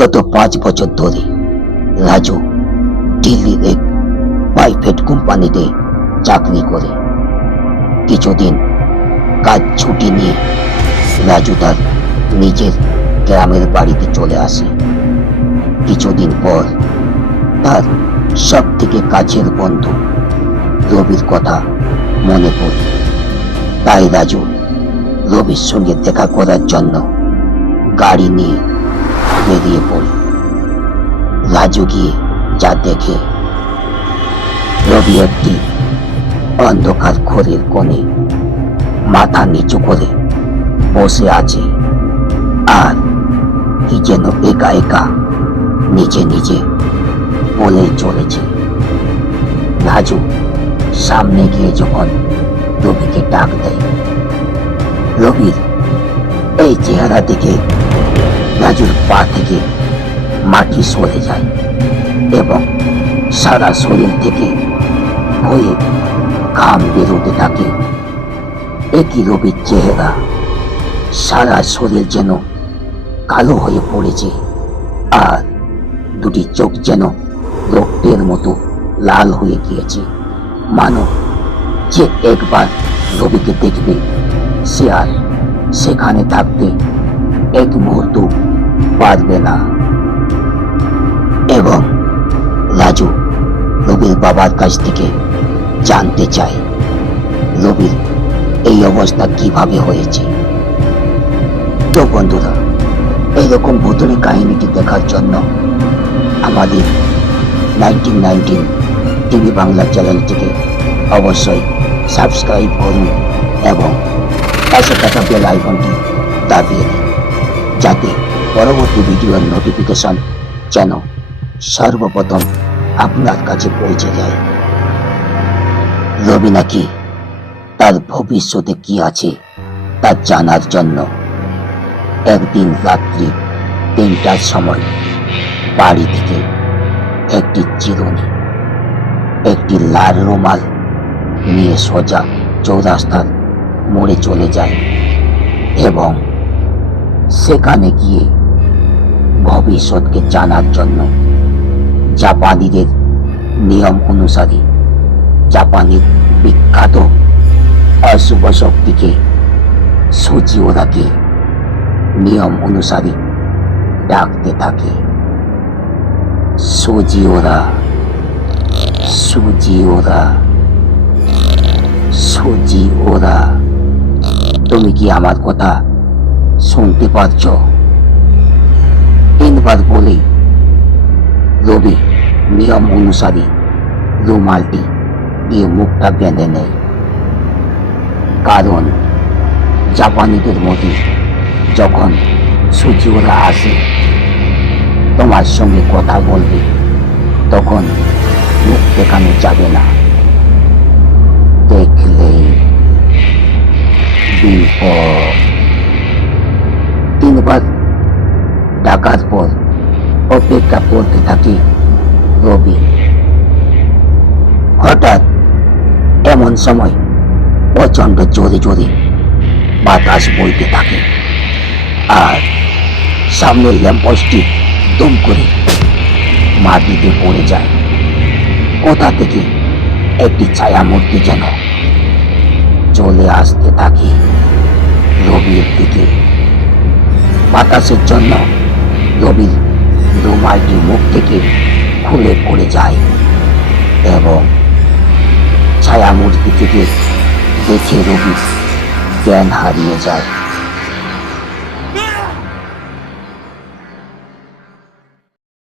গত 5 বছর ধরে রাজু দিল্লির এক প্রাইভেট কোম্পানিতে চাকরি করে। কিছুদিন কাজ ছুটি নিয়ে রাজু তার নিজের গ্রামের বাড়িতে চলে আসে। কিছুদিন পর তার সব থেকে কাছের বন্ধু রবির কথা মনে পড়ে। তাই রাজু রবির সঙ্গে দেখা করার জন্য গাড়ি নিয়ে বেরিয়ে পড়ে। রাজু গিয়ে যা দেখে, রবি একটি অন্ধকার ঘরের কোণে মাথা নিচু করে বসে আছে, আর কি যেন একা একা নিজে নিজে বলে চলেছে। রাজু সামনে গিয়ে যখন রবিকে ডাক দেয়, রবির এই চেহারা দেখে রাজুর পা থেকে মাটি সরে যায় এবং সারা শরীর থেকে ভয়ে ঘাম বেরোতে থাকে। একই রবির চেহারা, সারা শরীর যেন কালো হয়ে পড়েছে, আর দুটি চোখ যেন রক্তের মতো লাল হয়ে গিয়েছে। মানো যে একবার রবিকে দেখবে সে আর সেখানে থাকতে এক মুহূর্ত পারবে না। এবং রাজু রবির বাবার কাছ থেকে জানতে চায় রবির এই অবস্থা কিভাবে হয়েছে। তো বন্ধুরা, এইরকম ভূতুড়ে কাহিনীটি দেখার জন্য আমাদের 1919 টিভি বাংলা চ্যানেলটিকে অবশ্যই সাবস্ক্রাইব করুন এবং পাশে থাকা বেল আইকনটি দাবিয়ে দিন, যাতে পরবর্তী ভিডিওর নোটিফিকেশন যেন সর্বপ্রথম আপনার কাছে পৌঁছে যায়। রবি নাকি তার ভবিষ্যতে কি আছে তা জানার জন্য একদিন রাত্রি 3টার সময় বাড়ি থেকে একটি চিরুনি, একটি লাল রুমাল নিয়ে সোজা চৌরাস্তার মোড়ে চলে যায় এবং সেখানে গিয়ে ভবিষ্যৎকে জানার জন্য জাপানিদের নিয়ম অনুসারে জাপানের বিখ্যাত অশুভ শক্তিকে সুজিওরাকে নিয়ম অনুসারে ডাকতে থাকে। সুজিওরা, সুজিওরা, সুজিওরা, তুমি কি আমার কথা শুনতে পাচ্ছ? 3বার বলে রবি নিয়ম অনুসারে রুমালটি দিয়ে মুখটা বেঁধে নেয়, কারণ জাপানিদের মধ্যে যখন সুজিওরা আসে তোমার সঙ্গে কথা বলবে তখন মুখ দেখানো যাবে না, দেখলেই বিপদ। 3বার ডাকার পর অপেক্ষা করতে থাকে রবি। হঠাৎ এমন সময় প্রচন্ড জোরে জোরে বাতাস বইতে থাকে, আর সামনের ল্যাম্পপোস্টটি দুম করে মাটিতে পড়ে যায়। কোথা থেকে একটি ছায়া মূর্তি যেন চলে আসতে থাকে রবির দিকে। বাতাসের জন্য রবির রুমালটি মুখ থেকে খুলে পড়ে যায় এবং ছায়া মূর্তি থেকে দেখে রবি জ্ঞান হারিয়ে যায়।